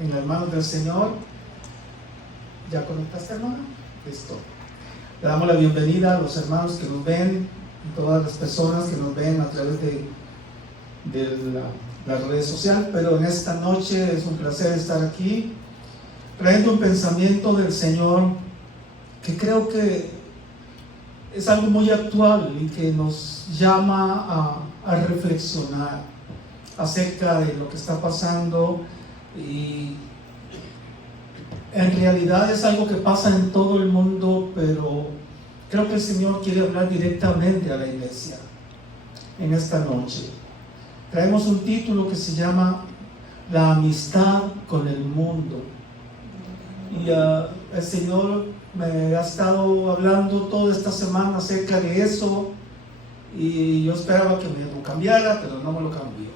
en las manos del Señor. ¿Ya conectaste, hermano? Listo. Le damos la bienvenida a los hermanos que nos ven y todas las personas que nos ven a través de la red social, pero en esta noche es un placer estar aquí trayendo un pensamiento del Señor que creo que es algo muy actual y que nos llama a reflexionar acerca de lo que está pasando, y en realidad es algo que pasa en todo el mundo, pero creo que el Señor quiere hablar directamente a la iglesia en esta noche. Traemos un título que se llama La amistad con el mundo. Y el Señor me ha estado hablando toda esta semana acerca de eso, y yo esperaba que me lo cambiara, pero no me lo cambió.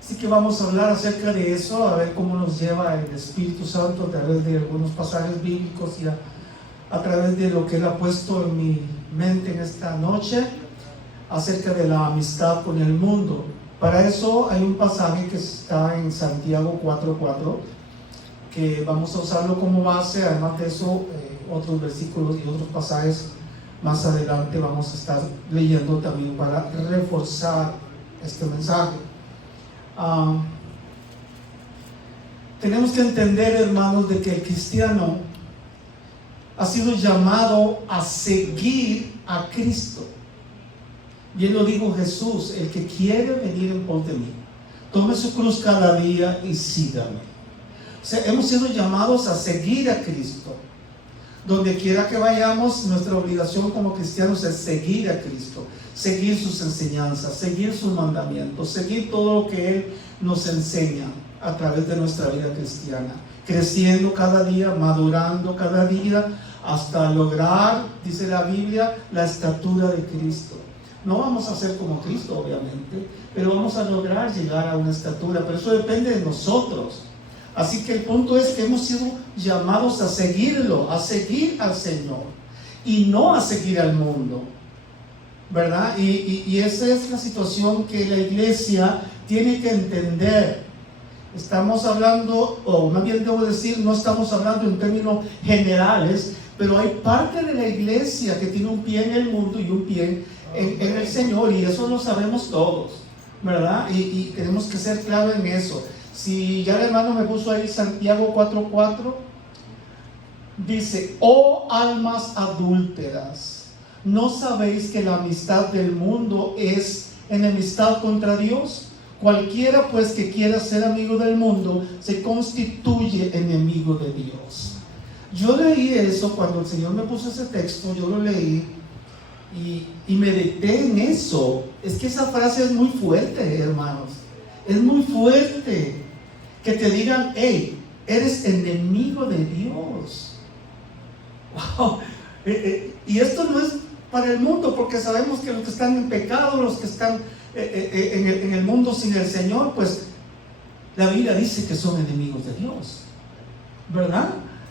Así que vamos a hablar acerca de eso, a ver cómo nos lleva el Espíritu Santo a través de algunos pasajes bíblicos y a través de lo que Él ha puesto en mi mente en esta noche acerca de la amistad con el mundo. Para eso hay un pasaje que está en Santiago 4:4, que vamos a usarlo como base. Además de eso, otros versículos y otros pasajes más adelante vamos a estar leyendo también para reforzar este mensaje. Tenemos que entender, hermanos, de que el cristiano ha sido llamado a seguir a Cristo. Bien lo dijo Jesús: el que quiere venir en pos de mí, tome su cruz cada día y sígame. O sea, hemos sido llamados a seguir a Cristo. Donde quiera que vayamos, nuestra obligación como cristianos es seguir a Cristo, seguir sus enseñanzas, seguir sus mandamientos, seguir todo lo que Él nos enseña a través de nuestra vida cristiana, creciendo cada día, madurando cada día, hasta lograr, dice la Biblia, la estatura de Cristo. No vamos a ser como Cristo, obviamente, pero vamos a lograr llegar a una estatura, pero eso depende de nosotros. Así que el punto es que hemos sido llamados a seguirlo, a seguir al Señor, y no a seguir al mundo, ¿verdad? Y esa es la situación que la iglesia tiene que entender. Estamos hablando, o más bien debo decir, no estamos hablando en términos generales, pero hay parte de la iglesia que tiene un pie en el mundo y un pie en el Señor, y eso lo sabemos todos, ¿verdad? Y tenemos que ser claros en eso. Si ya el hermano me puso ahí Santiago 4:4, dice: oh almas adúlteras, ¿no sabéis que la amistad del mundo es enemistad contra Dios? Cualquiera pues que quiera ser amigo del mundo se constituye enemigo de Dios. Yo leí eso cuando el Señor me puso ese texto, yo lo leí y medité en eso. Es que esa frase es muy fuerte, hermanos. Es muy fuerte que te digan: hey, eres enemigo de Dios. Wow. Y esto no es para el mundo, porque sabemos que los que están en pecado, los que están en el mundo sin el Señor, pues la Biblia dice que son enemigos de Dios, ¿verdad?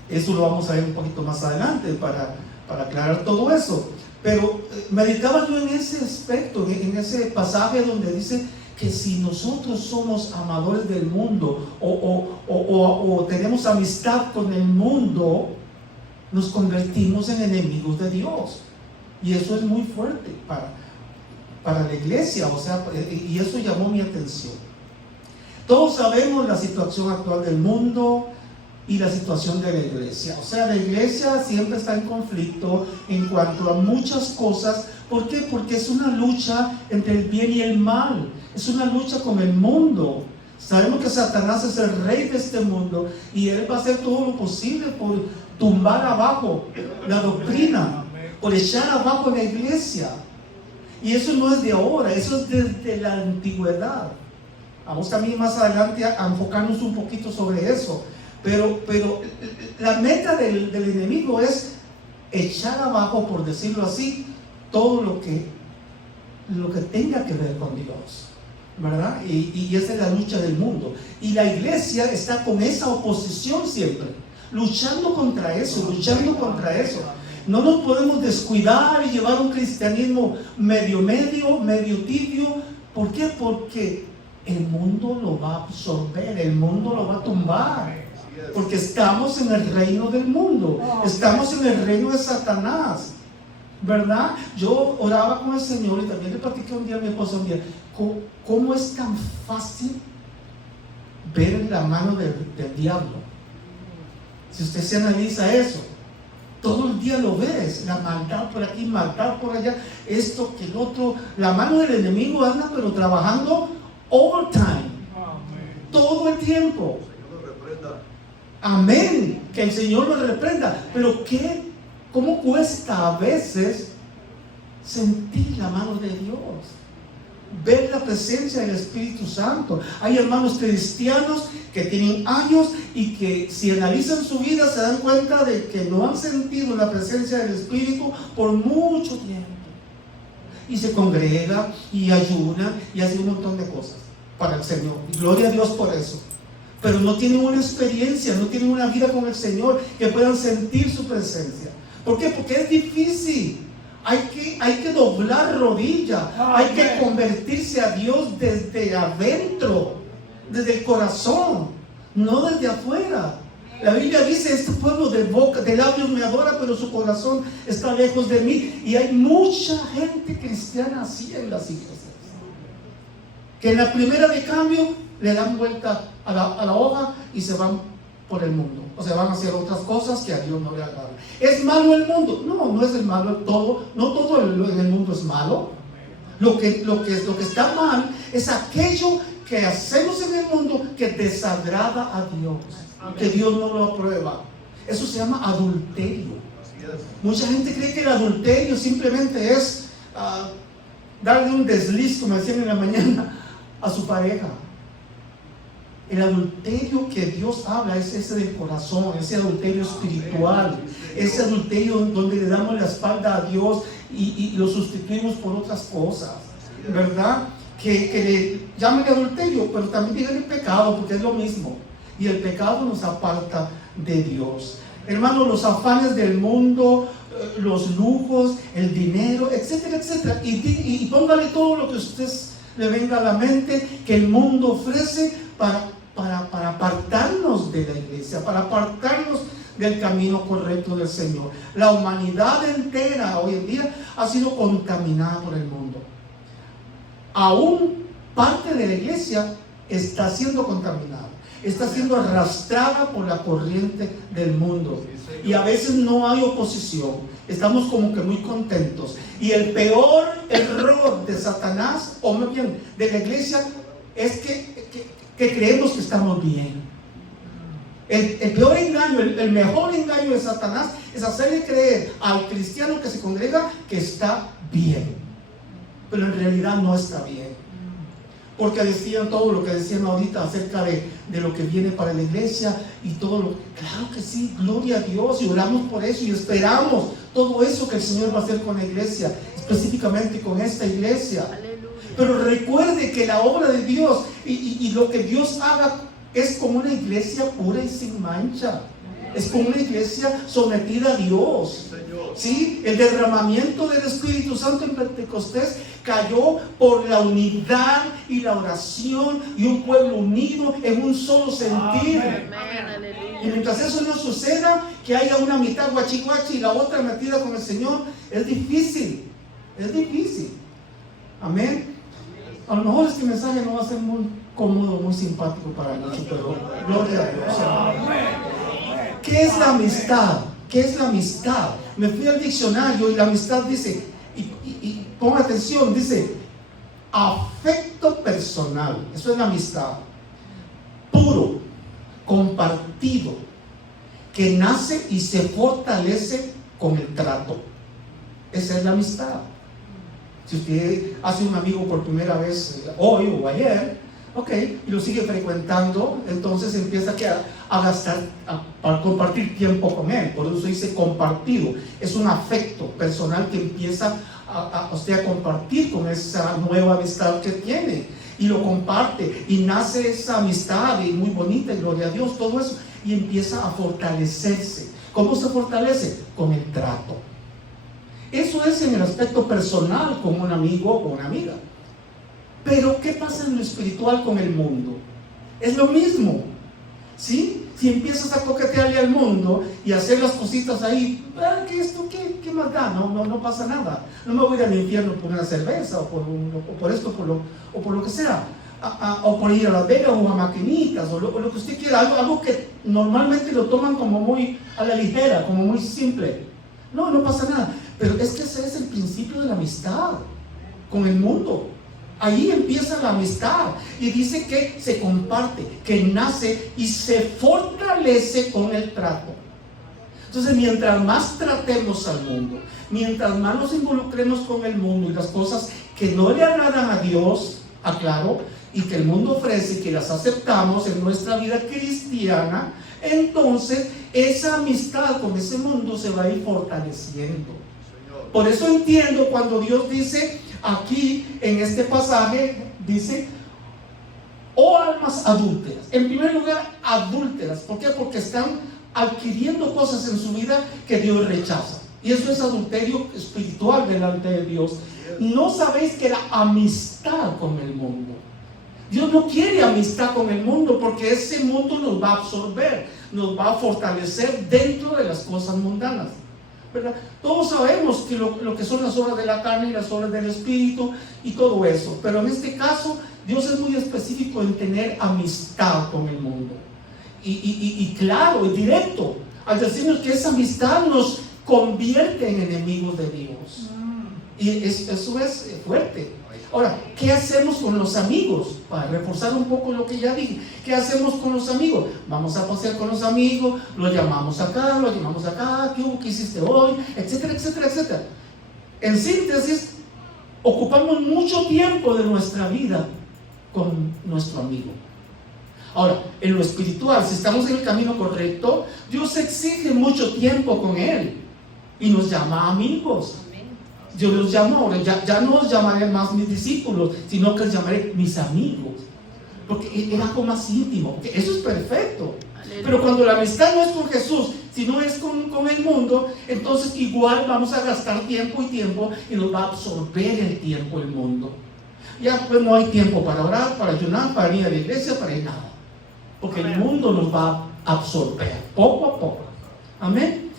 Eso lo vamos a ver un poquito más adelante para aclarar todo eso. Pero meditaba yo en ese aspecto, en ese pasaje donde dice que si nosotros somos amadores del mundo o tenemos amistad con el mundo, nos convertimos en enemigos de Dios. Y eso es muy fuerte para la iglesia, o sea, y eso llamó mi atención. Todos sabemos la situación actual del mundo y la situación de la iglesia. O sea, la iglesia siempre está en conflicto en cuanto a muchas cosas. ¿Por qué? Porque es una lucha entre el bien y el mal. Es una lucha con el mundo. Sabemos que Satanás es el rey de este mundo y él va a hacer todo lo posible por tumbar abajo la doctrina, por echar abajo la iglesia. Y eso no es de ahora, eso es desde la antigüedad. Vamos también más adelante a enfocarnos un poquito sobre eso. Pero la meta del enemigo es echar abajo, por decirlo así, todo lo que tenga que ver con Dios, ¿verdad? Y esa es la lucha del mundo. Y la iglesia está con esa oposición siempre, luchando contra eso. No nos podemos descuidar y llevar un cristianismo medio tibio. ¿Por qué? Porque el mundo lo va a absorber, el mundo lo va a tumbar. Porque estamos en el reino del mundo, estamos en el reino de Satanás, ¿verdad? Yo oraba con el Señor y también le platiqué un día a mi esposa un día, ¿cómo es tan fácil ver la mano del diablo? Si usted se analiza eso, todo el día lo ves, la maldad por aquí, maldad por allá, esto que el otro, la mano del enemigo anda pero trabajando overtime, todo el tiempo. Amén, que el Señor lo reprenda. Pero ¿cómo cuesta a veces sentir la mano de Dios? Ver la presencia del Espíritu Santo. Hay hermanos cristianos que tienen años y que si analizan su vida se dan cuenta de que no han sentido la presencia del Espíritu por mucho tiempo. Y se congrega y ayuna y hace un montón de cosas para el Señor. Y gloria a Dios por eso. Pero no tienen una experiencia, no tienen una vida con el Señor que puedan sentir su presencia. ¿Por qué? Porque es difícil. Hay que doblar rodillas, hay que convertirse a Dios desde adentro, desde el corazón, no desde afuera. La Biblia dice: este pueblo de labios me adora, pero su corazón está lejos de mí. Y hay mucha gente cristiana así en las iglesias, que en la primera de cambio le dan vuelta a la hoja y se van por el mundo, o sea, van a hacer otras cosas que a Dios no le agradan. ¿Es malo el mundo? No es el malo todo, no todo en el mundo es malo. Lo que está mal es aquello que hacemos en el mundo que desagrada a Dios, que Dios no lo aprueba. Eso se llama adulterio. Mucha gente cree que el adulterio simplemente es darle un desliz, como decían en la mañana, a su pareja. El adulterio que Dios habla es ese del corazón, ese adulterio espiritual, ese adulterio donde le damos la espalda a Dios y lo sustituimos por otras cosas, ¿verdad? Que le llaman adulterio, pero también digan el pecado, porque es lo mismo. Y el pecado nos aparta de Dios. Hermanos, los afanes del mundo, los lujos, el dinero, etcétera, etcétera. Y póngale todo lo que a usted le venga a la mente que el mundo ofrece para apartarnos de la iglesia, para apartarnos del camino correcto del Señor. La humanidad entera hoy en día ha sido contaminada por el mundo. Aún parte de la iglesia está siendo contaminada, está siendo arrastrada por la corriente del mundo. Y a veces no hay oposición, estamos como que muy contentos. Y el peor error de Satanás, o más bien de la iglesia, es que creemos que estamos bien. El peor engaño, el mejor engaño de Satanás es hacerle creer al cristiano que se congrega que está bien, pero en realidad no está bien. Porque decían todo lo que decían ahorita acerca de lo que viene para la iglesia y todo lo. Claro que sí, gloria a Dios, y oramos por eso y esperamos todo eso que el Señor va a hacer con la iglesia, específicamente con esta iglesia. Pero recuerde que la obra de Dios y lo que Dios haga es como una iglesia pura y sin mancha. Es como una iglesia sometida a Dios. ¿Sí? El derramamiento del Espíritu Santo en Pentecostés cayó por la unidad y la oración y un pueblo unido en un solo sentido. Y mientras eso no suceda, que haya una mitad guachihuachi y la otra metida con el Señor, es difícil. Es difícil. Amén. A lo mejor este mensaje no va a ser muy cómodo, muy simpático para muchos, pero gloria a Dios. ¿Qué es la amistad? ¿Qué es la amistad? Me fui al diccionario y la amistad dice, y ponga atención, dice afecto personal. Eso es la amistad. Puro, compartido, que nace y se fortalece con el trato. Esa es la amistad. Si usted hace un amigo por primera vez hoy o ayer, y lo sigue frecuentando, entonces empieza a gastar, para compartir tiempo con él. Por eso dice compartido. Es un afecto personal que empieza usted a compartir con esa nueva amistad que tiene. Y lo comparte, y nace esa amistad, y muy bonita, y gloria a Dios, todo eso, y empieza a fortalecerse. ¿Cómo se fortalece? Con el trato. Eso es en el aspecto personal, con un amigo o una amiga. Pero ¿qué pasa en lo espiritual con el mundo? Es lo mismo, ¿sí? Si empiezas a coquetearle al mundo y hacer las cositas ahí, ¿qué esto? ¿Qué más da? No pasa nada. No me voy al infierno por una cerveza o por esto o por lo que sea. O por ir a Las Vegas o a maquinitas o lo que usted quiera, algo que normalmente lo toman como muy a la ligera, como muy simple. No pasa nada. Pero es que ese es el principio de la amistad con el mundo. Ahí empieza la amistad y dice que se comparte, que nace y se fortalece con el trato. Entonces, mientras más tratemos al mundo, mientras más nos involucremos con el mundo y las cosas que no le agradan a Dios, aclaro, y que el mundo ofrece y que las aceptamos en nuestra vida cristiana, entonces esa amistad con ese mundo se va a ir fortaleciendo. Por eso entiendo cuando Dios dice aquí en este pasaje, dice, oh almas adúlteras. En primer lugar, adúlteras. ¿Por qué? Porque están adquiriendo cosas en su vida que Dios rechaza. Y eso es adulterio espiritual delante de Dios. No sabéis que la amistad con el mundo. Dios no quiere amistad con el mundo porque ese mundo nos va a absorber, nos va a fortalecer dentro de las cosas mundanas, ¿verdad? Todos sabemos que lo que son las obras de la carne y las obras del espíritu y todo eso, pero en este caso Dios es muy específico en tener amistad con el mundo y claro y directo al decirnos que esa amistad nos convierte en enemigos de Dios. Y eso es fuerte. Ahora, ¿qué hacemos con los amigos? Para reforzar un poco lo que ya dije, ¿qué hacemos con los amigos? Vamos a pasear con los amigos, los llamamos acá, ¿qué hubo? ¿Qué hiciste hoy? Etcétera, etcétera, etcétera. En síntesis, ocupamos mucho tiempo de nuestra vida con nuestro amigo. Ahora, en lo espiritual, si estamos en el camino correcto, Dios exige mucho tiempo con Él y nos llama amigos. Dios los llama ahora, ya no os llamaré más mis discípulos, sino que os llamaré mis amigos, porque era algo más íntimo, porque eso es perfecto. Pero cuando la amistad no es con Jesús, sino es con el mundo, entonces igual vamos a gastar tiempo y nos va a absorber el tiempo el mundo. Ya pues no hay tiempo para orar, para ayunar, para ir a la iglesia, para ir nada, porque el mundo nos va a absorber poco a poco. Amén.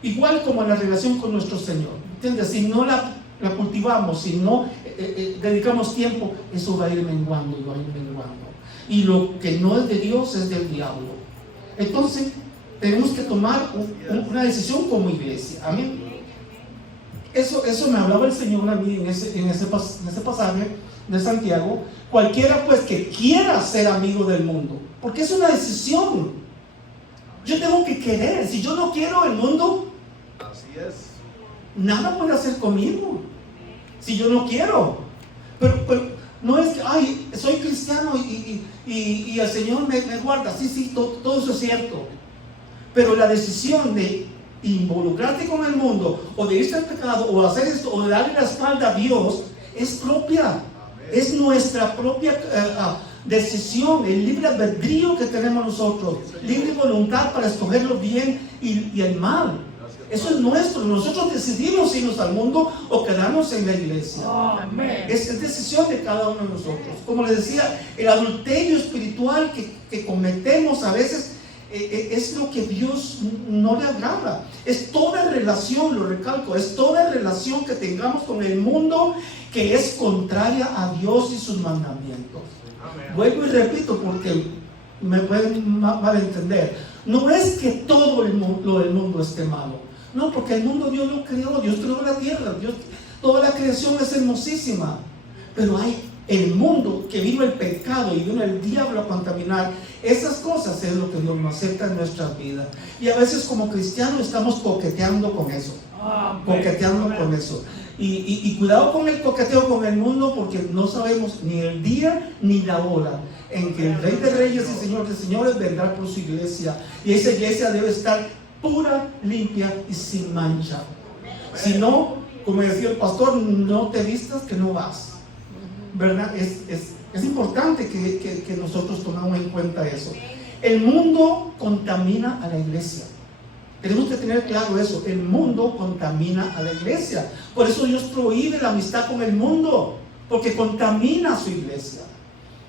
Igual como la relación con nuestro Señor, ¿entiendes? Si no la cultivamos, si no dedicamos tiempo, eso va a ir menguando y va a ir menguando. Y lo que no es de Dios es del diablo. Entonces, tenemos que tomar una decisión como iglesia. Amén. Eso me hablaba el Señor a mí en ese pasaje de Santiago. Cualquiera pues que quiera ser amigo del mundo, porque es una decisión. Yo tengo que querer. Si yo no quiero el mundo, así es, nada puede hacer conmigo. Si yo no quiero, pero no es que, ay, soy cristiano y el Señor me guarda. Sí, todo eso es cierto. Pero la decisión de involucrarte con el mundo, o de irse al pecado, o hacer esto, o de darle la espalda a Dios, es propia. Es nuestra propia decisión, el libre albedrío que tenemos nosotros, libre voluntad para escoger lo bien y el mal. Eso es nuestro. Nosotros decidimos irnos al mundo o quedarnos en la iglesia. Es decisión de cada uno de nosotros. Como les decía, el adulterio espiritual que cometemos a veces es lo que Dios no le agrada. Es toda relación, lo recalco, es toda relación que tengamos con el mundo que es contraria a Dios y sus mandamientos. Vuelvo y repito porque me pueden malentender. No es que todo lo del mundo esté malo. No, porque el mundo Dios lo creó, Dios creó la tierra, toda la creación es hermosísima. Pero hay el mundo que vino el pecado y vino el diablo a contaminar. Esas cosas es lo que Dios no acepta en nuestras vidas. Y a veces como cristianos estamos coqueteando con eso. Coqueteando con eso. Y cuidado con el coqueteo con el mundo, porque no sabemos ni el día ni la hora en que el Rey de Reyes y Señor de Señores vendrá por su iglesia. Y esa iglesia debe estar pura, limpia y sin mancha. Si no, como decía el pastor, no te vistas que no vas, ¿verdad? Es importante que nosotros tomemos en cuenta eso. El mundo contamina a la iglesia. Tenemos que tener claro eso. El mundo contamina a la iglesia. Por eso Dios prohíbe la amistad con el mundo, porque contamina a su iglesia.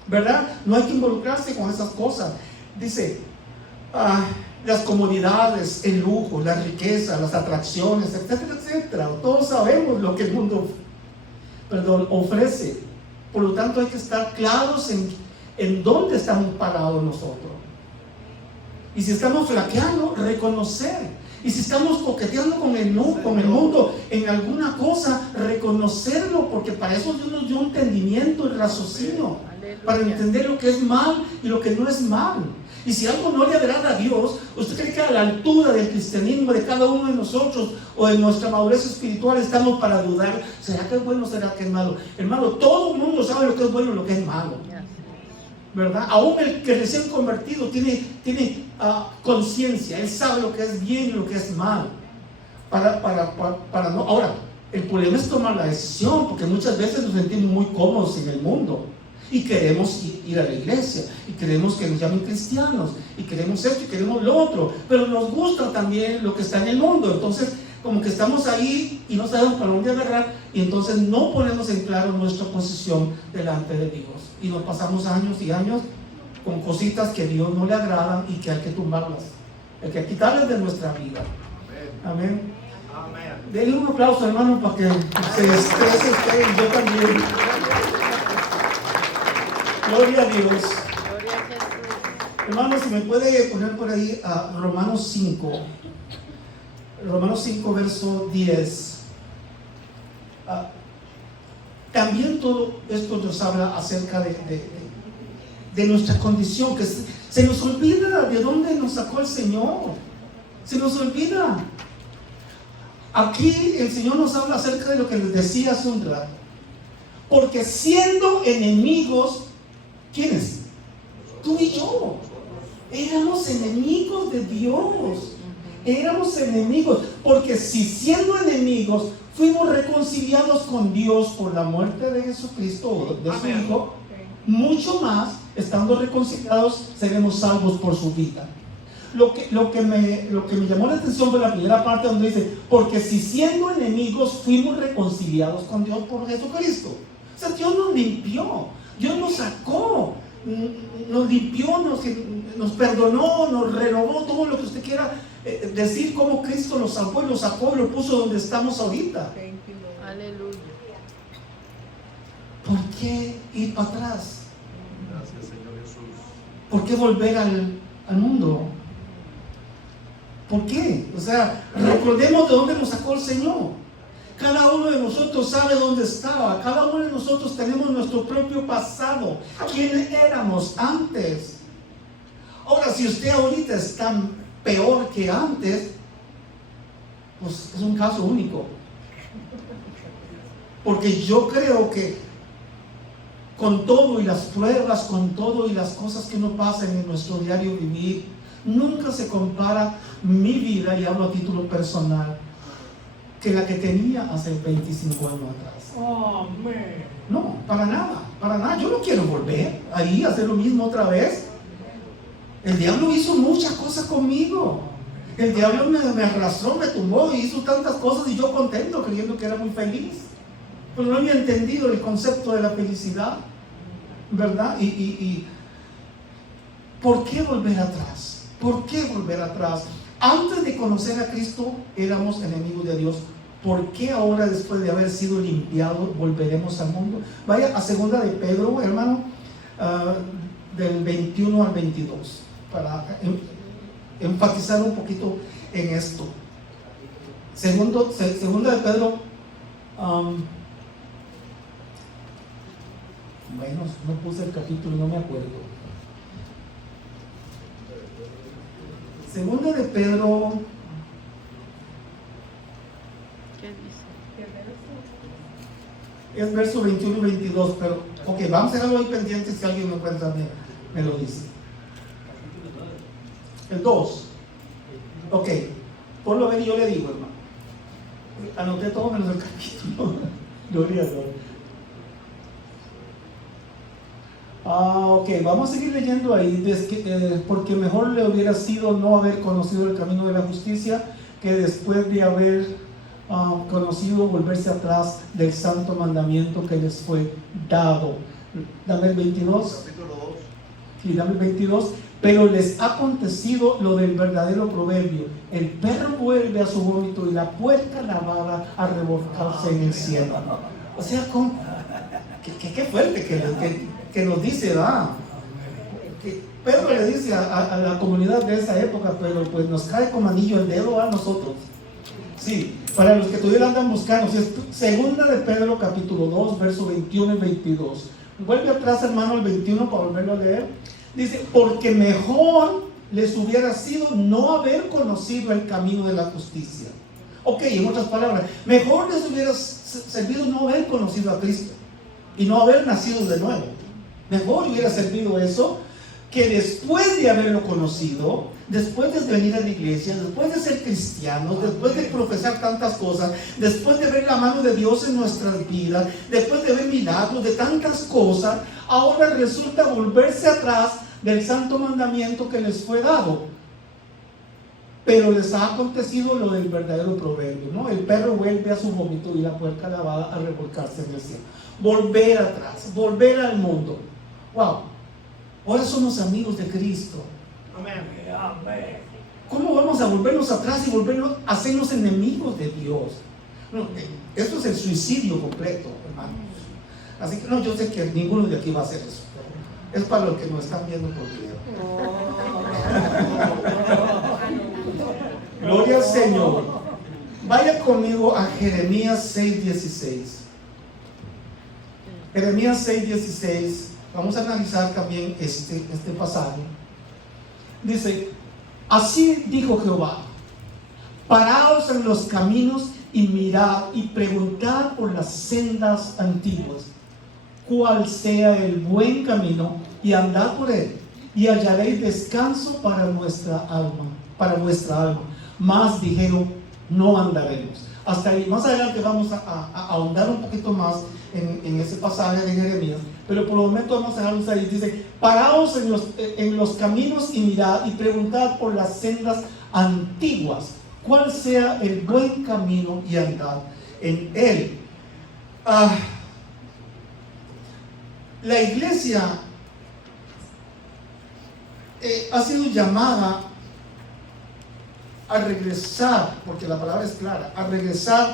¿verdad? No hay que involucrarse con esas cosas. Dice, las comodidades, el lujo, la riqueza, las atracciones, etcétera, etcétera. Todos sabemos lo que el mundo ofrece. Por lo tanto, hay que estar claros en dónde estamos parados nosotros. Y si estamos flaqueando, reconocer. Y si estamos coqueteando con el mundo en alguna cosa, reconocerlo, porque para eso Dios nos dio entendimiento y raciocinio, para entender lo que es mal y lo que no es mal. Y si algo no le agrada a Dios, ¿usted cree que a la altura del cristianismo de cada uno de nosotros o de nuestra madurez espiritual estamos para dudar? ¿Será que es bueno o será que es malo? Hermano, todo el mundo sabe lo que es bueno y lo que es malo, ¿verdad? Aún el que recién convertido tiene conciencia. Él sabe lo que es bien y lo que es mal. Para no. Ahora, el problema es tomar la decisión, porque muchas veces nos sentimos muy cómodos en el mundo y queremos ir a la iglesia y queremos que nos llamen cristianos y queremos esto y queremos lo otro, pero nos gusta también lo que está en el mundo. Entonces, como que estamos ahí y no sabemos para dónde agarrar, y entonces no ponemos en claro nuestra posición delante de Dios, y nos pasamos años y años con cositas que a Dios no le agradan y que hay que tumbarlas, hay que quitarlas de nuestra vida. Amén. Denle un aplauso, hermano, para que se estrese usted y yo también. Gloria a Dios. Hermano, si me puede poner por ahí a Romanos 5. Romanos 5, verso 10. También todo esto nos habla acerca de nuestra condición, que se nos olvida de dónde nos sacó el Señor. Se nos olvida. Aquí el Señor nos habla acerca de lo que les decía hace un rato. Porque siendo enemigos, ¿quiénes? Tú y yo. Éramos enemigos de Dios. Éramos enemigos. Porque si siendo enemigos fuimos reconciliados con Dios por la muerte de Jesucristo, de su Hijo, mucho más, estando reconciliados, seremos salvos por su vida. Lo que me llamó la atención fue la primera parte donde dice, porque si siendo enemigos fuimos reconciliados con Dios por Jesucristo. O sea, Dios nos limpió, Dios nos sacó, nos limpió, nos perdonó, nos renovó, todo lo que usted quiera decir, cómo Cristo nos salvó y nos sacó y lo puso donde estamos ahorita. Aleluya. ¿Por qué ir para atrás? Gracias, Señor Jesús. ¿Por qué volver al mundo? ¿Por qué? O sea, recordemos de dónde nos sacó el Señor. Cada uno de nosotros sabe dónde estaba. Cada uno de nosotros tenemos nuestro propio pasado. ¿Quién éramos antes? Ahora, si usted ahorita está peor que antes, pues es un caso único. Porque yo creo que con todo y las pruebas, con todo y las cosas que nos pasan en nuestro diario vivir, nunca se compara mi vida, y hablo a título personal, que la que tenía hace 25 años atrás. Amén. No, para nada, para nada. Yo no quiero volver ahí a hacer lo mismo otra vez. El diablo hizo muchas cosas conmigo. El diablo me arrastró, me tumbó y hizo tantas cosas, y yo contento, creyendo que era muy feliz. Pues no había entendido el concepto de la felicidad, ¿verdad? Y ¿por qué volver atrás? ¿Por qué volver atrás? Antes de conocer a Cristo éramos enemigos de Dios. ¿Por qué ahora, después de haber sido limpiados, volveremos al mundo? Vaya a segunda de Pedro, hermano, del 21 al 22, para enfatizar un poquito en esto. Segunda de Pedro, bueno, no puse el capítulo, no me acuerdo. Segunda de Pedro, ¿Qué dice? es verso 21 y 22, pero ok, vamos a dejarlo ahí pendiente, si alguien me encuentra me lo dice. El 2, ok, ponlo a ver y yo le digo, hermano. Anoté todo menos el capítulo. Gloria a Dios. Ok, vamos a seguir leyendo ahí. Porque mejor le hubiera sido no haber conocido el camino de la justicia, que después de haber conocido volverse atrás del santo mandamiento que les fue dado. Dame el 22. Capítulo 2. Sí, dame el 22. Pero les ha acontecido lo del verdadero proverbio: el perro vuelve a su vómito y la puerca lavada a revolcarse en el cielo. O sea, qué fuerte que nos dice, ¿verdad? Que Pedro le dice a la comunidad de esa época, pero pues nos cae como anillo al dedo a nosotros. Sí, para los que todavía andan buscando, si es segunda de Pedro capítulo 2, verso 21 y 22. Vuelve atrás, hermano, al 21 para volverlo a leer. Dice, porque mejor les hubiera sido no haber conocido el camino de la justicia. Ok, en otras palabras, mejor les hubiera servido no haber conocido a Cristo y no haber nacido de nuevo. Mejor hubiera servido eso, que después de haberlo conocido, después de venir a la iglesia, después de ser cristianos, después de profesar tantas cosas, después de ver la mano de Dios en nuestras vidas, después de ver milagros, de tantas cosas, ahora resulta volverse atrás del santo mandamiento que les fue dado. Pero les ha acontecido lo del verdadero proverbio, ¿no? El perro vuelve a su vómito y la puerca lavada a revolcarse en el cielo. Volver atrás, volver al mundo. Wow. Ahora somos amigos de Cristo. Amén. ¿Cómo vamos a volvernos atrás y volvernos a hacernos enemigos de Dios? No, esto es el suicidio completo, hermanos. Así que no, yo sé que ninguno de aquí va a hacer eso. Es para los que nos están viendo por video. Gloria al Señor. Vaya conmigo a Jeremías 6:16. Jeremías 6:16. Vamos a analizar también este pasaje. Dice, así dijo Jehová: paraos en los caminos y mirad y preguntad por las sendas antiguas, cuál sea el buen camino, y andad por él, y hallaréis descanso para vuestra alma. Mas dijeron, no andaremos. Hasta ahí. Más adelante vamos a ahondar un poquito más en ese pasaje de Jeremías, pero por el momento vamos a dejarlos ahí. Dice, paraos en los caminos y mirad y preguntad por las sendas antiguas, cuál sea el buen camino, y andad en él. La iglesia ha sido llamada a regresar, porque la palabra es clara, a regresar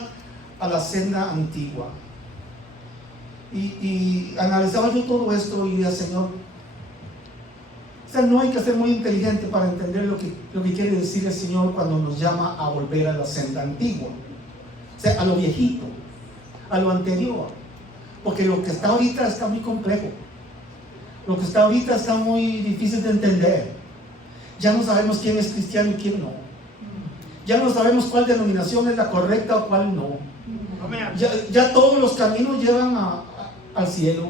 a la senda antigua. Y analizaba yo todo esto y decía, Señor, o sea, no hay que ser muy inteligente para entender lo que quiere decir el Señor cuando nos llama a volver a la senda antigua, o sea, a lo viejito, a lo anterior, porque lo que está ahorita está muy complejo, lo que está ahorita está muy difícil de entender. Ya no sabemos quién es cristiano y quién no. Ya no sabemos cuál denominación es la correcta o cuál no. Ya todos los caminos llevan al cielo,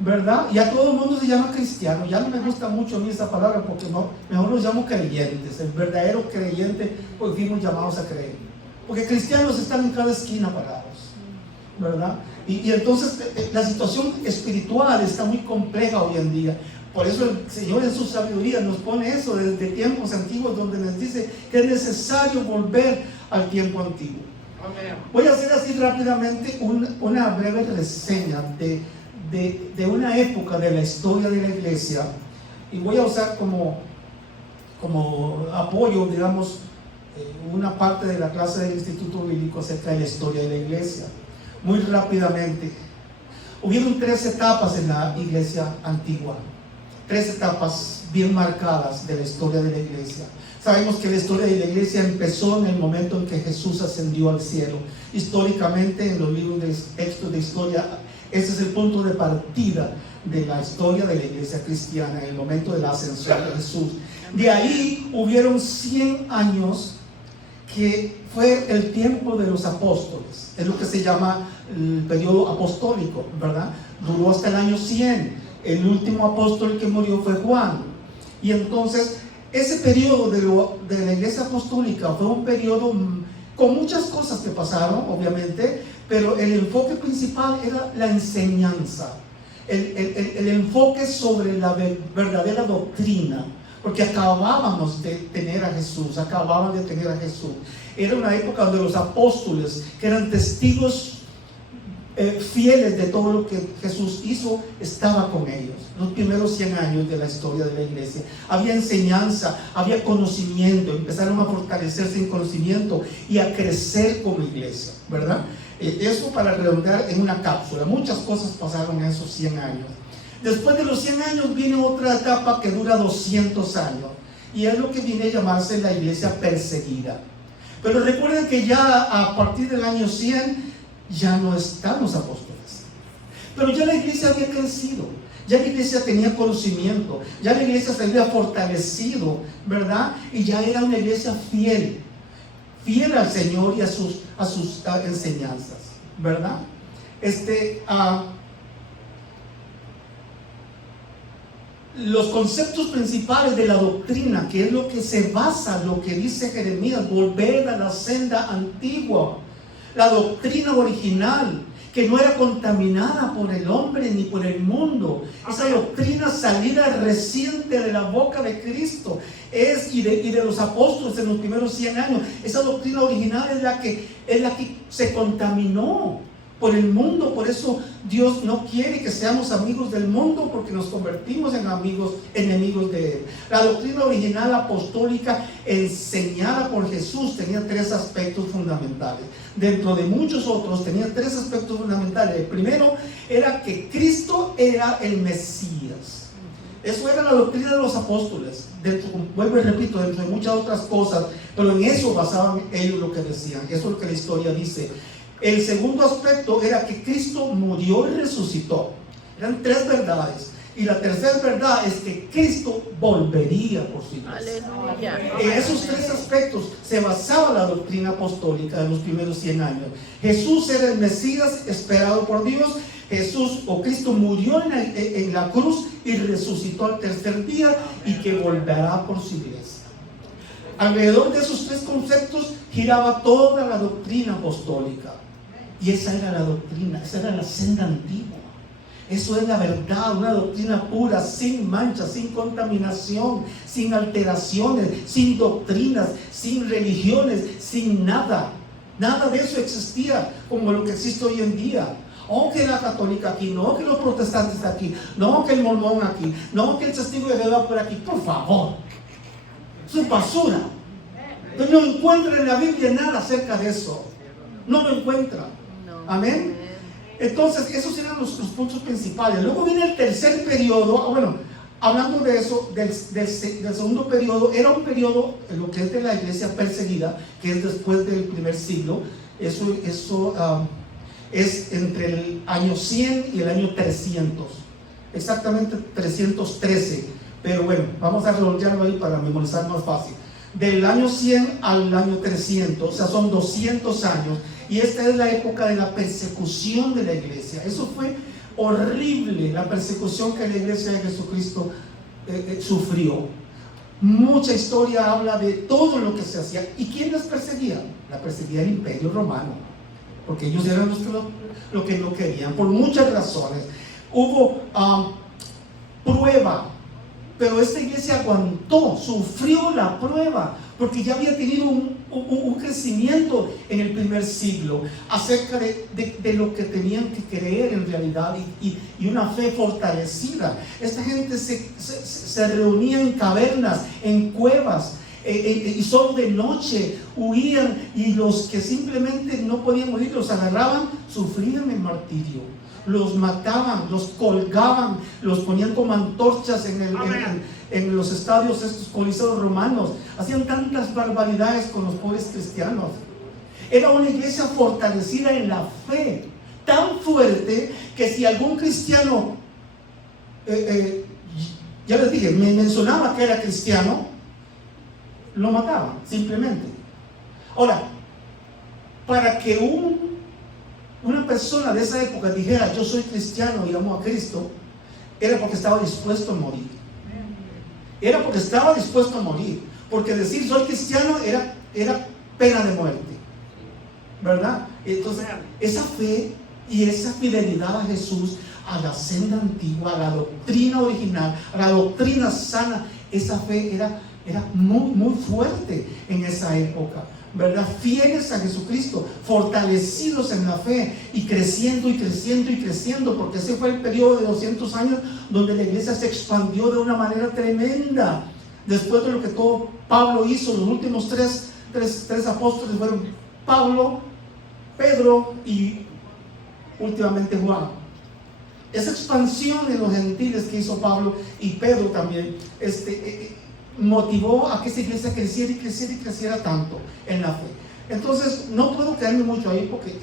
¿verdad? Ya todo el mundo se llama cristiano. Ya no me gusta mucho a mí esa palabra, porque mejor los llamo creyentes. El verdadero creyente, pues fuimos llamados a creer, porque cristianos están en cada esquina parados, ¿verdad? Y entonces la situación espiritual está muy compleja hoy en día. Por eso el Señor en su sabiduría nos pone eso desde tiempos antiguos, donde nos dice que es necesario volver al tiempo antiguo. Voy a hacer así rápidamente una breve reseña de una época de la historia de la iglesia, y voy a usar como apoyo, digamos, una parte de la clase del Instituto Bíblico acerca de la historia de la iglesia. Muy rápidamente, hubieron 3 etapas en la iglesia antigua, 3 etapas bien marcadas de la historia de la iglesia. Sabemos que la historia de la iglesia empezó en el momento en que Jesús ascendió al cielo. Históricamente, en los libros de textos de historia, ese es el punto de partida de la historia de la iglesia cristiana, en el momento de la ascensión de Jesús. De ahí hubieron 100 años que fue el tiempo de los apóstoles. Es lo que se llama el periodo apostólico, ¿verdad? Duró hasta el año 100. El último apóstol que murió fue Juan. Y entonces ese periodo de la iglesia apostólica fue un periodo con muchas cosas que pasaron, obviamente, pero el enfoque principal era la enseñanza, el enfoque sobre la verdadera doctrina, porque acabábamos de tener a Jesús, Era una época donde los apóstoles, que eran testigos fieles de todo lo que Jesús hizo, estaba con ellos. Los primeros 100 años de la historia de la iglesia. Había enseñanza, había conocimiento, empezaron a fortalecerse en conocimiento y a crecer como iglesia, ¿verdad? Eso para redondear en una cápsula. Muchas cosas pasaron en esos 100 años. Después de los 100 años viene otra etapa que dura 200 años. Y es lo que viene a llamarse la iglesia perseguida. Pero recuerden que ya a partir del año 100 ya no están los apóstoles. Pero ya la iglesia había crecido, ya la iglesia tenía conocimiento, ya la iglesia se había fortalecido, ¿verdad? Y ya era una iglesia fiel al Señor y a sus enseñanzas, ¿verdad? Los conceptos principales de la doctrina, que es lo que se basa, lo que dice Jeremías, volver a la senda antigua, la doctrina original, que no era contaminada por el hombre ni por el mundo. Esa doctrina salida reciente de la boca de Cristo y de los apóstoles en los primeros 100 años. Esa doctrina original es la que se contaminó por el mundo. Por eso Dios no quiere que seamos amigos del mundo, porque nos convertimos en enemigos de Él. La doctrina original apostólica enseñada por Jesús tenía 3 aspectos fundamentales. Dentro de muchos otros tenía 3 aspectos fundamentales. El primero era que Cristo era el Mesías. Eso era la doctrina de los apóstoles. Vuelvo y repito, dentro de muchas otras cosas, pero en eso basaban ellos lo que decían. Eso es lo que la historia dice. El segundo aspecto era que Cristo murió y resucitó. Eran 3 verdades. Y la tercera verdad es que Cristo volvería por su iglesia. Aleluya. En esos 3 aspectos se basaba la doctrina apostólica de los primeros 100 años. Jesús era el Mesías esperado por Dios. Cristo murió en la cruz y resucitó al tercer día, y que volverá por su iglesia. Alrededor de esos 3 conceptos giraba toda la doctrina apostólica. Y esa era la doctrina, esa era la senda antigua. Eso es la verdad, una doctrina pura, sin mancha, sin contaminación, sin alteraciones, sin doctrinas, sin religiones, sin nada. Nada de eso existía como lo que existe hoy en día. Oh, que la católica aquí, no que los protestantes aquí, no que el mormón aquí, no que el testigo de Jehová por aquí. Por favor, eso es basura. No encuentran en la Biblia nada acerca de eso. No lo encuentran. Amén. Entonces, esos eran los puntos principales. Luego viene el tercer periodo. Hablando de eso, del segundo periodo, era un periodo en lo que es de la iglesia perseguida, que es después del primer siglo. Eso es entre el año 100 y el año 300, exactamente 313. Pero bueno, vamos a redondearlo ahí para memorizar más fácil. Del año 100 al año 300, o sea, son 200 años. Y esta es la época de la persecución de la iglesia. Eso fue horrible, la persecución que la iglesia de Jesucristo sufrió. Mucha historia habla de todo lo que se hacía. ¿Y quién las perseguía? La perseguía el Imperio Romano, porque ellos eran los que no querían, por muchas razones. Hubo prueba, pero esta iglesia aguantó, sufrió la prueba, porque ya había tenido un crecimiento en el primer siglo acerca de lo que tenían que creer en realidad, y una fe fortalecida. Esta gente se reunía en cavernas, en cuevas, y solo de noche huían, y los que simplemente no podían huir los agarraban, sufrían el martirio. Los mataban, los colgaban, los ponían como antorchas en los estadios, estos coliseos romanos. Hacían tantas barbaridades con los pobres cristianos. Era una iglesia fortalecida en la fe, tan fuerte que si algún cristiano, ya les dije, me mencionaba que era cristiano, lo mataban simplemente. Ahora, para que una persona de esa época dijera yo soy cristiano y amo a Cristo, era porque estaba dispuesto a morir. Era porque estaba dispuesto a morir. Porque decir soy cristiano era pena de muerte, ¿verdad? Entonces, esa fe y esa fidelidad a Jesús, a la senda antigua, a la doctrina original, a la doctrina sana, esa fe era muy, muy fuerte en esa época, ¿verdad? Fieles a Jesucristo, fortalecidos en la fe y creciendo y creciendo y creciendo, porque ese fue el periodo de 200 años donde la iglesia se expandió de una manera tremenda. Después de lo que todo Pablo hizo, los últimos tres apóstoles fueron Pablo, Pedro y últimamente Juan. Esa expansión de los gentiles que hizo Pablo y Pedro también, motivó a que esa iglesia creciera y creciera y creciera tanto en la fe. Entonces, no puedo quedarme mucho ahí porque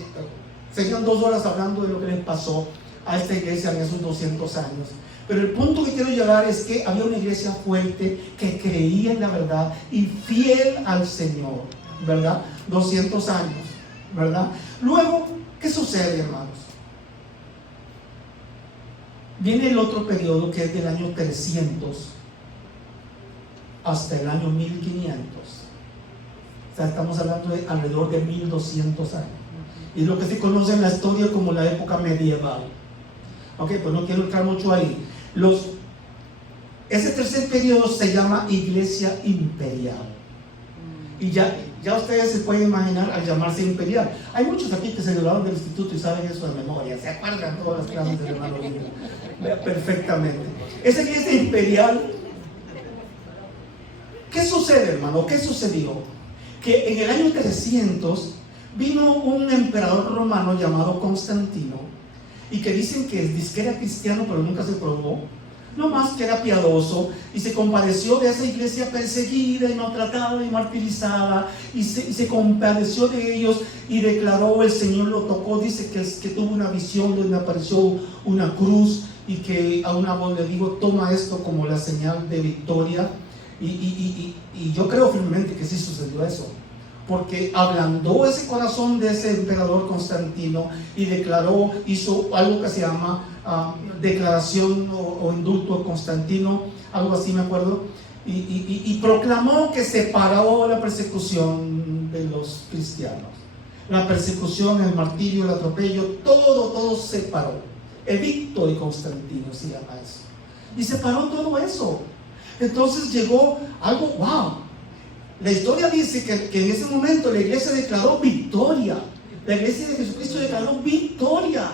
serían 2 horas hablando de lo que les pasó a esta iglesia en esos 200 años. Pero el punto que quiero llegar es que había una iglesia fuerte que creía en la verdad y fiel al Señor, ¿verdad? 200 años, ¿verdad? Luego, ¿qué sucede, hermanos? Viene el otro periodo que es del año 300 hasta el año 1500. O sea, estamos hablando de alrededor de 1200 años. Y lo que se conoce en la historia como la época medieval. Ok, pues no quiero entrar mucho ahí. Ese tercer periodo se llama Iglesia Imperial. Y ya ustedes se pueden imaginar al llamarse imperial. Hay muchos aquí que se graduaron del instituto y saben eso de memoria, se acuerdan todas las clases del hermano Lindo perfectamente. Esa iglesia imperial, ¿qué sucede, hermano? ¿Qué sucedió? Que en el año 300 vino un emperador romano llamado Constantino, y que dicen que era cristiano pero nunca se probó, no más que era piadoso, y se compadeció de esa iglesia perseguida y maltratada y martirizada, y se compadeció de ellos y declaró, el Señor lo tocó, dice que tuvo una visión donde apareció una cruz y que a una voz le dijo, toma esto como la señal de victoria, y yo creo firmemente que sí sucedió eso, porque ablandó ese corazón de ese emperador Constantino y declaró, hizo algo que se llama declaración o indulto Constantino, algo así me acuerdo, y proclamó que separó la persecución de los cristianos, la persecución, el martirio, el atropello, todo se paró. Edicto de Constantino se llama eso, y separó todo eso. Entonces llegó algo, wow. La historia dice que en ese momento la iglesia declaró victoria. La iglesia de Jesucristo declaró victoria.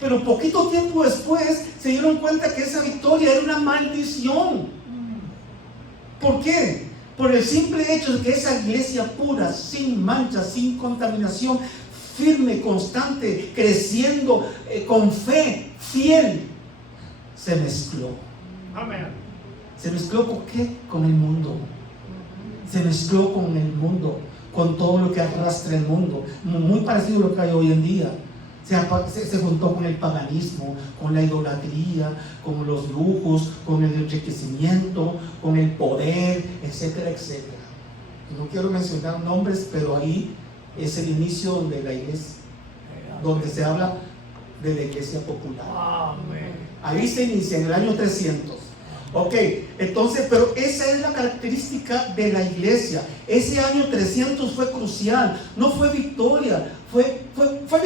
Pero poquito tiempo después se dieron cuenta que esa victoria era una maldición. ¿Por qué? Por el simple hecho de que esa iglesia pura, sin mancha, sin contaminación, firme, constante, creciendo, con fe, fiel, se mezcló. Amén. ¿Se mezcló con qué? Con el mundo. Se mezcló con el mundo, con todo lo que arrastra el mundo, muy parecido a lo que hay hoy en día. Se juntó con el paganismo, con la idolatría, con los lujos, con el enriquecimiento, con el poder, etcétera, etcétera. No quiero mencionar nombres, pero ahí es el inicio de la iglesia, donde se habla de la iglesia popular. Amén. Ahí se inicia en el año 300. Ok, entonces, pero esa es la característica de la iglesia. Ese año 300 fue crucial, no fue victoria, fue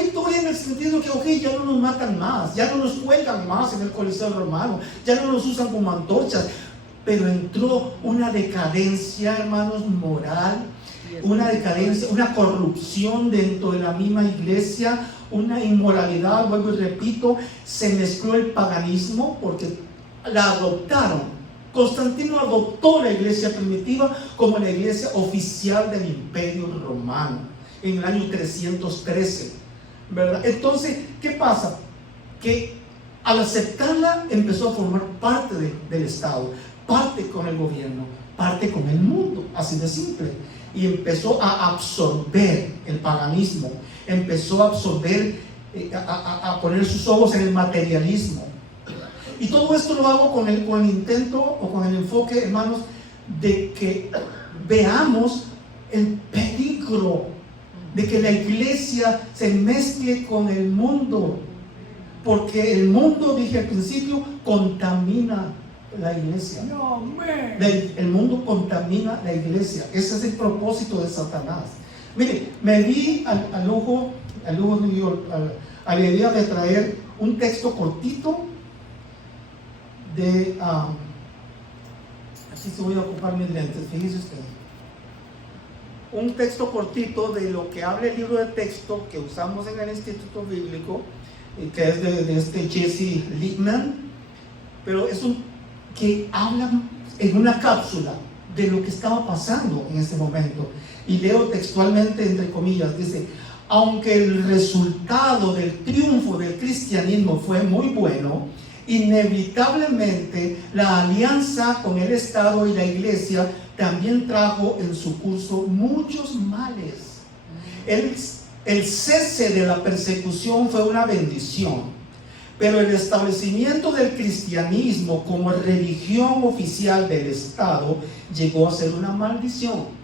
victoria en el sentido que, ok, ya no nos matan más, ya no nos cuelgan más en el Coliseo Romano, ya no nos usan como antorchas, pero entró una decadencia, hermanos, moral, una decadencia, una corrupción dentro de la misma iglesia, una inmoralidad, vuelvo y repito, se mezcló el paganismo porque la adoptaron. Constantino adoptó la iglesia primitiva como la iglesia oficial del Imperio Romano en el año 313, ¿verdad? Entonces, ¿qué pasa? Que al aceptarla empezó a formar parte del Estado, parte con el gobierno, parte con el mundo, así de simple, y empezó a absorber el paganismo, empezó a absorber, a poner sus ojos en el materialismo. Y todo esto lo hago con el intento o con el enfoque, hermanos, de que veamos el peligro de que la iglesia se mezcle con el mundo, porque el mundo, dije al principio, contamina la iglesia. El mundo contamina la iglesia. Ese es el propósito de Satanás. Mire, me di al lujo, a la idea de traer un texto cortito de así se voy a ocupar mis lentes, fíjese usted. un texto cortito de lo que habla el libro de texto que usamos en el Instituto Bíblico, que es de este Jesse Littman, pero es un que habla en una cápsula de lo que estaba pasando en ese momento. Y leo textualmente, entre comillas, dice: aunque el resultado del triunfo del cristianismo fue muy bueno, inevitablemente la alianza con el Estado y la Iglesia también trajo en su curso muchos males. El cese de la persecución fue una bendición, pero el establecimiento del cristianismo como religión oficial del Estado llegó a ser una maldición.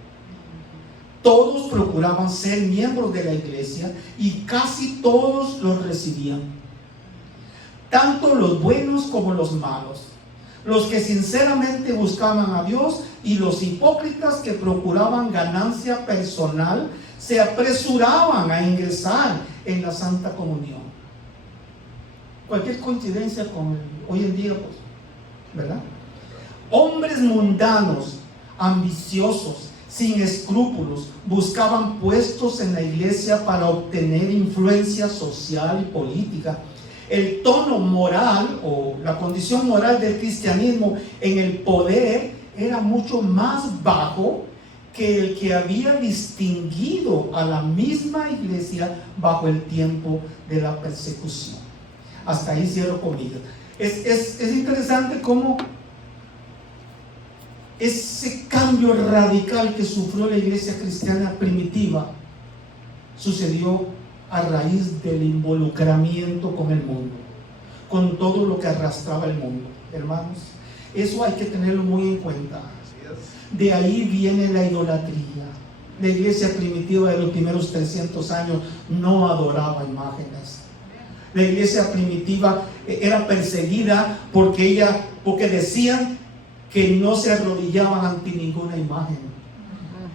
Todos procuraban ser miembros de la iglesia y casi todos los recibían, tanto los buenos como los malos, los que sinceramente buscaban a Dios y los hipócritas que procuraban ganancia personal se apresuraban a ingresar en la Santa Comunión. Cualquier coincidencia con hoy en día, pues, ¿verdad? Hombres mundanos, ambiciosos, sin escrúpulos, buscaban puestos en la iglesia para obtener influencia social y política. El tono moral o la condición moral del cristianismo en el poder era mucho más bajo que el que había distinguido a la misma iglesia bajo el tiempo de la persecución. Hasta ahí cierro comillas. Es interesante cómo ese cambio radical que sufrió la iglesia cristiana primitiva sucedió a raíz del involucramiento con el mundo, con todo lo que arrastraba el mundo. Hermanos, eso hay que tenerlo muy en cuenta. De ahí viene la idolatría. La iglesia primitiva de los primeros 300 años no adoraba imágenes. La iglesia primitiva era perseguida porque decían que no se arrodillaban ante ninguna imagen.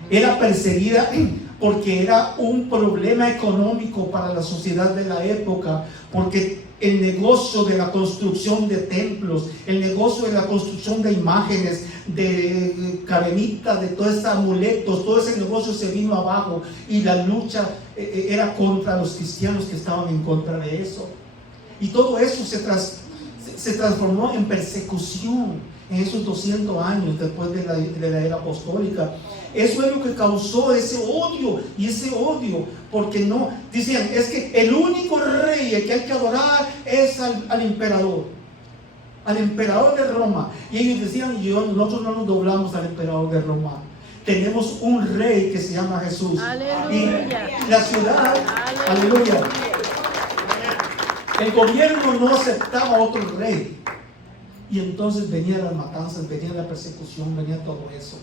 Era perseguida porque era un problema económico para la sociedad de la época, porque el negocio de la construcción de templos, el negocio de la construcción de imágenes, de cadenitas, de todos esos amuletos, todo ese negocio se vino abajo, y la lucha era contra los cristianos que estaban en contra de eso. Y todo eso se transformó en persecución en esos 200 años después de la era apostólica. Eso es lo que causó ese odio, y ese odio, porque no, decían, es que el único rey que hay que adorar es al emperador de Roma. Y ellos decían, nosotros no nos doblamos al emperador de Roma. Tenemos un rey que se llama Jesús. Aleluya. Y la ciudad, aleluya, el gobierno no aceptaba otro rey. Y entonces venían las matanzas, venía la persecución, venía todo eso,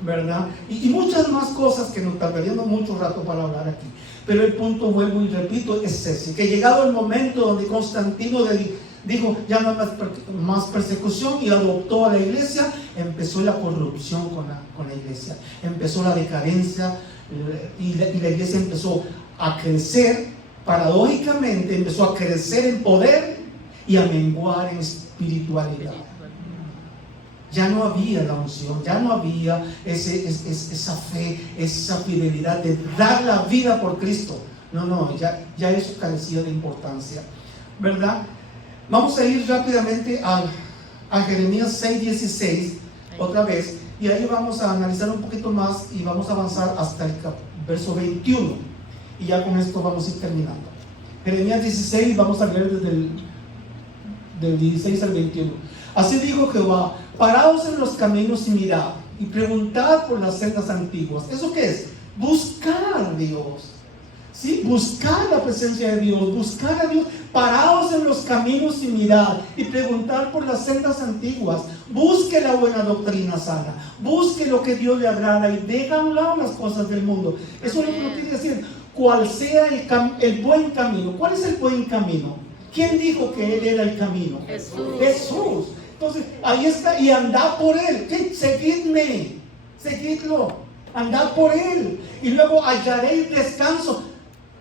¿verdad? Y muchas más cosas que nos tardaríamos mucho rato para hablar aquí. Pero el punto, vuelvo y repito, es ese: que llegado el momento donde Constantino dijo, ya no hay más persecución, y adoptó a la iglesia, empezó la corrupción con la iglesia, empezó la decadencia, y la iglesia empezó a crecer, paradójicamente empezó a crecer en poder y a menguar en espiritualidad. Ya no había la unción, ya no había esa fe, esa fidelidad de dar la vida por Cristo. Ya eso carecía de importancia, ¿verdad? Vamos a ir rápidamente a Jeremías 6:16 otra vez, y ahí vamos a analizar un poquito más y vamos a avanzar hasta el verso 21, y ya con esto vamos a ir terminando. Jeremías 16, vamos a leer desde del 16 al 21. Así dijo Jehová: paraos en los caminos y mirad, y preguntad por las sendas antiguas. ¿Eso qué es? Buscar a Dios, ¿sí? Buscar la presencia de Dios, buscar a Dios. Paraos en los caminos y mirad, y preguntar por las sendas antiguas. Busque la buena doctrina sana, busque lo que Dios le agrada, y deja a un lado las cosas del mundo. Eso es lo que nos quiere decir. Cuál sea el buen camino. ¿Cuál es el buen camino? ¿Quién dijo que Él era el camino? Jesús. Entonces, ahí está, y andad por Él. ¿Qué? Seguidme, seguidlo, andad por Él, y luego hallaréis descanso.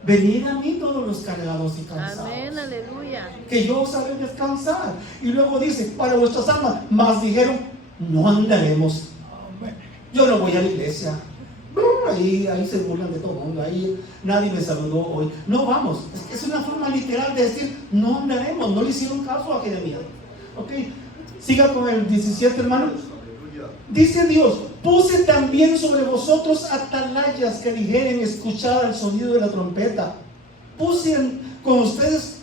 Venid a mí todos los cargados y cansados. Amén, aleluya. Que yo os haré descansar. Y luego dice, para vuestras almas. Mas dijeron, no andaremos. Yo no voy a la iglesia. ahí se burlan de todo el mundo, ahí nadie me saludó hoy. No vamos, es una forma literal de decir, no andaremos, no le hicieron caso a Jeremías. Ok, siga con el 17, hermano. Dice Dios, puse también sobre vosotros atalayas que dijeren, escuchad el sonido de la trompeta. Puse con ustedes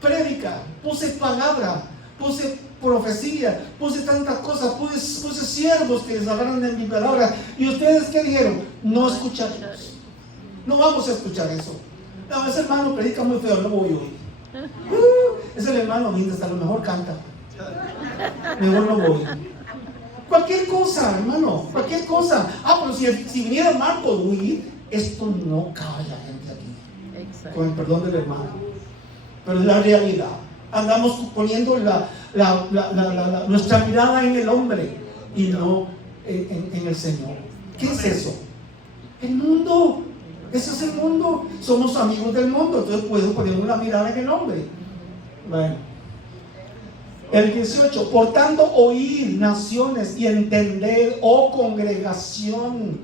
prédica, puse palabra, puse profecía, puse tantas cosas, puse siervos que les hablaron de mi palabra. ¿Y ustedes qué dijeron? No escucharemos. No vamos a escuchar eso. No, ese hermano predica muy feo, no voy a oír. Es el hermano lindo, hasta lo mejor canta. Mejor no voy. Cualquier cosa, hermano, cualquier cosa. Pero si viniera Marco Luis, esto no cabe la gente aquí. Exacto. Con el perdón del hermano. Pero es la realidad. Andamos poniendo nuestra mirada en el hombre y no en el Señor. ¿Qué es eso? El mundo. Eso es el mundo. Somos amigos del mundo, entonces puedo poner una mirada en el hombre. Bueno. El 18. Por tanto, oíd, naciones, y entender, oh congregación,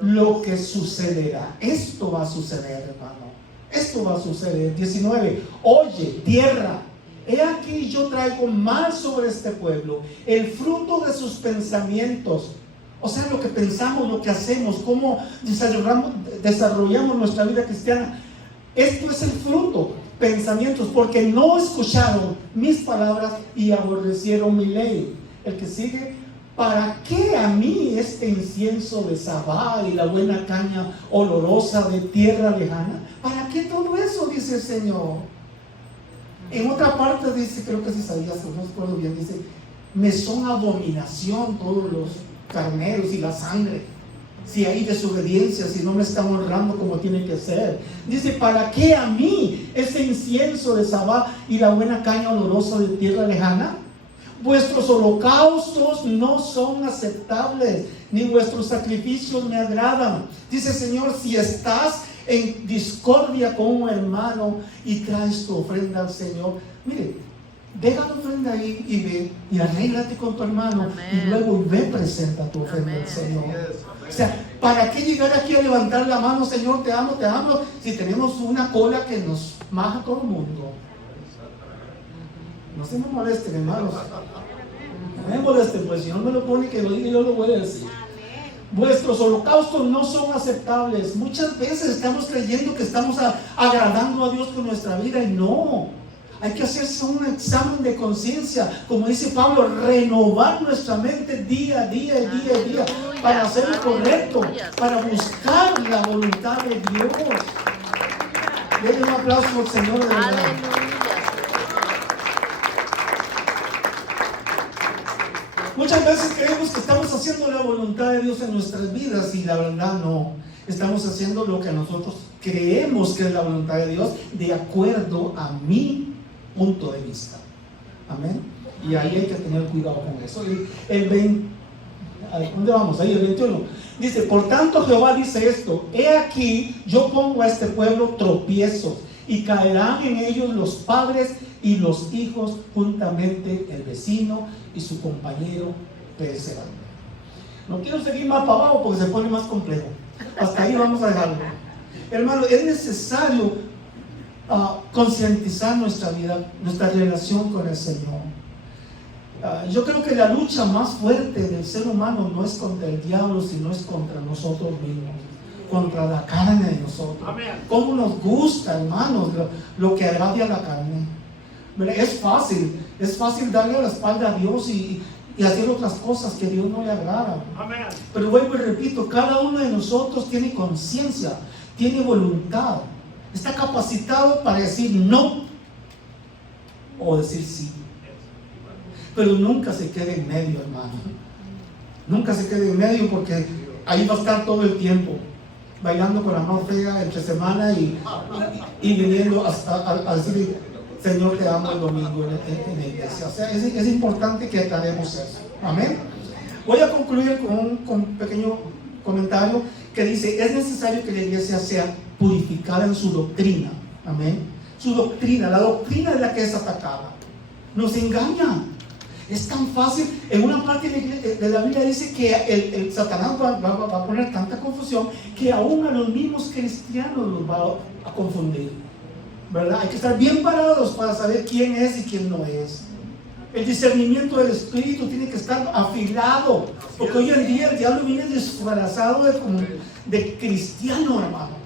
lo que sucederá. Esto va a suceder, hermano. Esto va a suceder. 19. Oye, tierra, he aquí yo traigo mal sobre este pueblo, el fruto de sus pensamientos. O sea, lo que pensamos, lo que hacemos, cómo desarrollamos nuestra vida cristiana. Esto es el fruto, pensamientos, porque no escucharon mis palabras y aborrecieron mi ley. El que sigue, ¿para qué a mí este incienso de Sabá y la buena caña olorosa de tierra lejana? ¿Para qué todo eso? Dice el Señor. En otra parte dice, creo que es Isaías, no recuerdo bien, dice, me son abominación todos los carneros y la sangre. Si hay desobediencia, si no me están honrando como tiene que ser. Dice, ¿para qué a mí ese incienso de Sabá y la buena caña olorosa de tierra lejana? Vuestros holocaustos no son aceptables, ni vuestros sacrificios me agradan. Dice el Señor, si estás en discordia con un hermano y traes tu ofrenda al Señor, mire, deja tu ofrenda ahí y ve y arréglate con tu hermano. Amén. Y luego ve, presenta tu ofrenda al Señor. O sea, ¿para qué llegar aquí a levantar la mano, Señor, te amo, si tenemos una cola que nos maja todo el mundo? No se me molesten, hermanos. No me molesten, pues si no me lo pone, que lo diga y yo lo voy a decir. Vuestros holocaustos no son aceptables. Muchas veces estamos creyendo que estamos agradando a Dios con nuestra vida y no. Hay que hacerse un examen de conciencia, como dice Pablo, renovar nuestra mente día a día, para hacer lo correcto, para buscar la voluntad de Dios. Denle un aplauso al Señor de verdad. Muchas veces creemos que estamos haciendo la voluntad de Dios en nuestras vidas y la verdad no. Estamos haciendo lo que nosotros creemos que es la voluntad de Dios de acuerdo a mi punto de vista. Amén. Y ahí hay que tener cuidado con eso. El 20, ¿dónde vamos? Ahí el 21. Dice, por tanto Jehová dice esto, he aquí yo pongo a este pueblo tropiezos y caerán en ellos los padres y los hijos juntamente, el vecino y su compañero perecerán. No quiero seguir más para abajo porque se pone más complejo. Hasta ahí vamos a dejarlo. Hermano, es necesario concientizar nuestra vida, nuestra relación con el Señor. Yo creo que la lucha más fuerte del ser humano no es contra el diablo, sino es contra nosotros mismos, contra la carne de nosotros. Amén. ¿Cómo nos gusta, hermanos, lo que agrada a la carne? Es fácil darle la espalda a Dios y hacer otras cosas que a Dios no le agradan. Amén. Pero vuelvo y repito, cada uno de nosotros tiene conciencia, tiene voluntad, está capacitado para decir no o decir sí. Pero nunca se quede en medio, hermano. Nunca se quede en medio, porque ahí va a estar todo el tiempo bailando con la mano fea entre semana y viniendo a decir, Señor, te amo el domingo en la iglesia. O sea, es importante que aclaremos eso. Amén. Voy a concluir con un pequeño comentario que dice, es necesario que la iglesia sea purificada en su doctrina. Amén. Su doctrina, la doctrina es la que es atacada. Nos engañan. Es tan fácil. En una parte de la Biblia dice que el Satanás va a poner tanta confusión que aún a los mismos cristianos los va a confundir, ¿verdad? Hay que estar bien parados para saber quién es y quién no es. El discernimiento del espíritu tiene que estar afilado, porque hoy en día el diablo viene disfrazado de cristiano, hermano.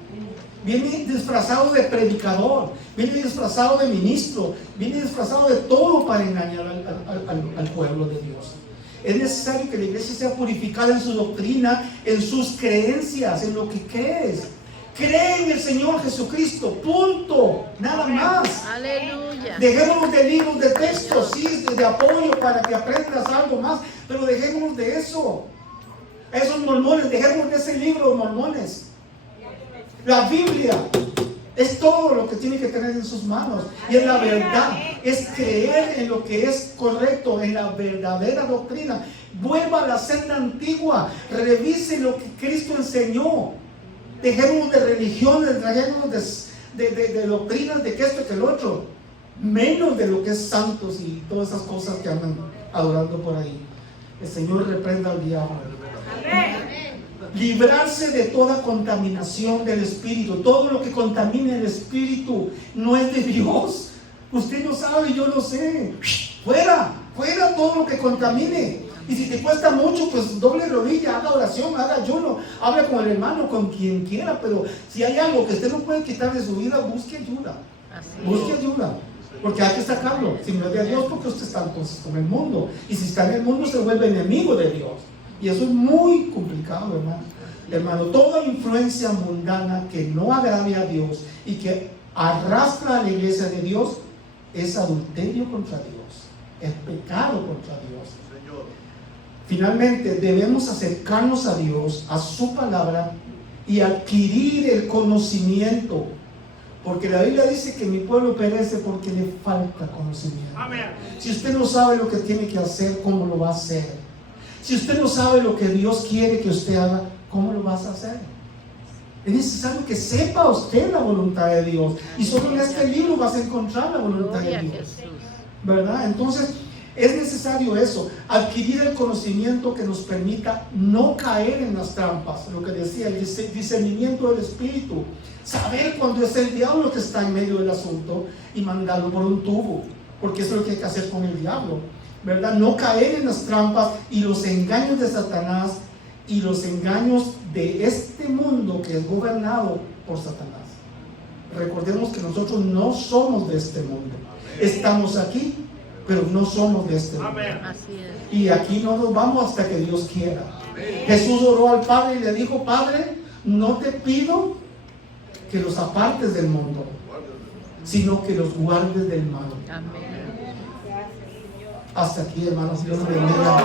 Viene disfrazado de predicador, viene disfrazado de ministro, viene disfrazado de todo para engañar al pueblo de Dios. Es necesario que la iglesia sea purificada en su doctrina, en sus creencias, en lo que crees. Cree en el Señor Jesucristo, punto, nada más. Aleluya. Dejémonos de libros de textos, sí, de apoyo para que aprendas algo más, pero dejémonos de eso. Esos mormones, dejémonos de ese libro de mormones. La Biblia es todo lo que tiene que tener en sus manos, y es la verdad, es creer en lo que es correcto, en la verdadera doctrina. Vuelva a la senda antigua, revise lo que Cristo enseñó. Dejémonos de religiones, dejémonos de doctrinas, de que esto y que el otro, menos de lo que es santos y todas esas cosas que andan adorando por ahí. El Señor reprenda al diablo. Librarse de toda contaminación del espíritu. Todo lo que contamine el espíritu no es de Dios. Usted no sabe, yo lo sé. Fuera todo lo que contamine. Y si te cuesta mucho, pues doble rodilla, haga oración, haga ayuno, habla con el hermano, con quien quiera. Pero si hay algo que usted no puede quitar de su vida, busque ayuda. Busque ayuda, porque hay que sacarlo. Si no es de Dios, porque usted está entonces con el mundo. Y si está en el mundo, se vuelve enemigo de Dios. Y eso es muy complicado, hermano. Hermano, toda influencia mundana que no agrade a Dios y que arrastra a la iglesia de Dios es adulterio contra Dios, es pecado contra Dios. Finalmente, debemos acercarnos a Dios, a su palabra, y adquirir el conocimiento, porque la Biblia dice que mi pueblo perece porque le falta conocimiento. Si usted no sabe lo que tiene que hacer, ¿cómo lo va a hacer? Si usted no sabe lo que Dios quiere que usted haga, ¿cómo lo vas a hacer? Es necesario que sepa usted la voluntad de Dios, y solo en este libro vas a encontrar la voluntad de Dios, ¿verdad? Entonces es necesario eso, adquirir el conocimiento que nos permita no caer en las trampas, lo que decía, el discernimiento del espíritu, saber cuando es el diablo que está en medio del asunto y mandarlo por un tubo, porque eso es lo que hay que hacer con el diablo, ¿verdad? No caer en las trampas y los engaños de Satanás y los engaños de este mundo que es gobernado por Satanás. Recordemos que nosotros no somos de este mundo. Estamos aquí, pero no somos de este mundo. Así es. Y aquí no nos vamos hasta que Dios quiera. Jesús oró al Padre y le dijo: Padre, no te pido que los apartes del mundo, sino que los guardes del mal. Amén. Hasta aquí, hermanos. Dios los bendiga.